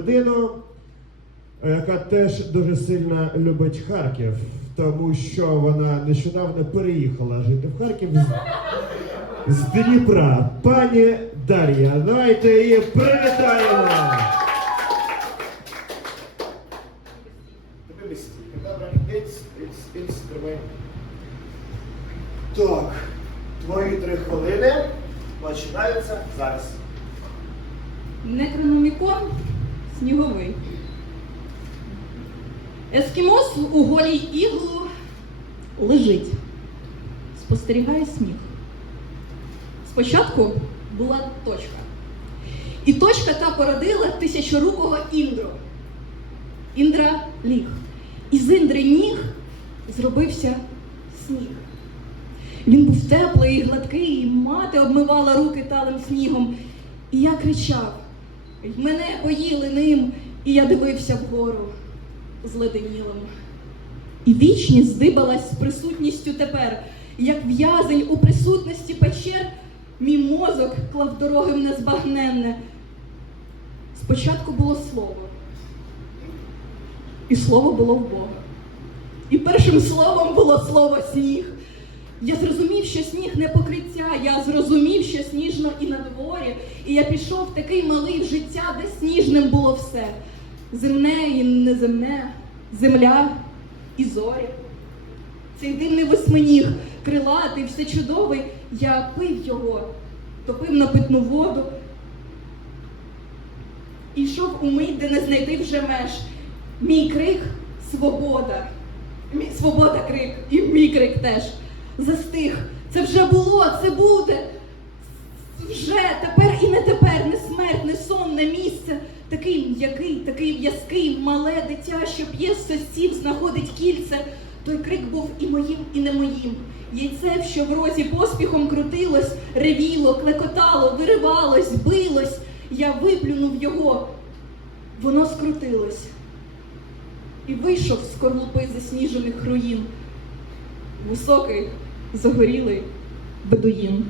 людину, яка теж дуже сильно любить Харків, тому що вона нещодавно переїхала жити в Харків з, з Дніпра. Пані Дар'я, давайте її привітаємо. Так, твої три хвилини починаються зараз. Некрономікон сніговий. Ескімос у голій іглу лежить, спостерігає сніг. Спочатку була точка. І точка та породила тисячорукого Індру. Індра ліг. І з Індри ніг зробився сніг. Він був теплий і гладкий, і мати обмивала руки талим снігом. І я кричав, «Й мене поїли ним, і я дивився вгору зледенілим. І вічність здибалась з присутністю тепер, як в'язень у присутності печер, мій мозок клав дороги в незбагненне. Спочатку було слово, і слово було в Бога. І першим словом було слово сніг. Я зрозумів, що сніг не покриття, я зрозумів, що сніжно і на дворі, і я пішов такий малий в життя, де сніжним було все. Земне і неземне, земля і зорі. Цей дивний восьминіг, крилатий, все чудовий, я пив його, топив на питну воду. І йшов у мить, де не знайти вже меж. Мій крик свобода. Мій свобода крик, і мій крик теж. Застиг. Це вже було, це буде. Вже тепер і не тепер, не смерть, не сон, не місце. Такий м'який, такий в'язкий, мале дитя, що п'є з знаходить кільце. Той крик був і моїм, і не моїм. Яйце, що в розі поспіхом крутилось, ревіло, клекотало, виривалось, билось. Я виплюнув його, воно скрутилось. І вийшов з скорлупи засніжених руїн. Високий, загорілий бедуїн.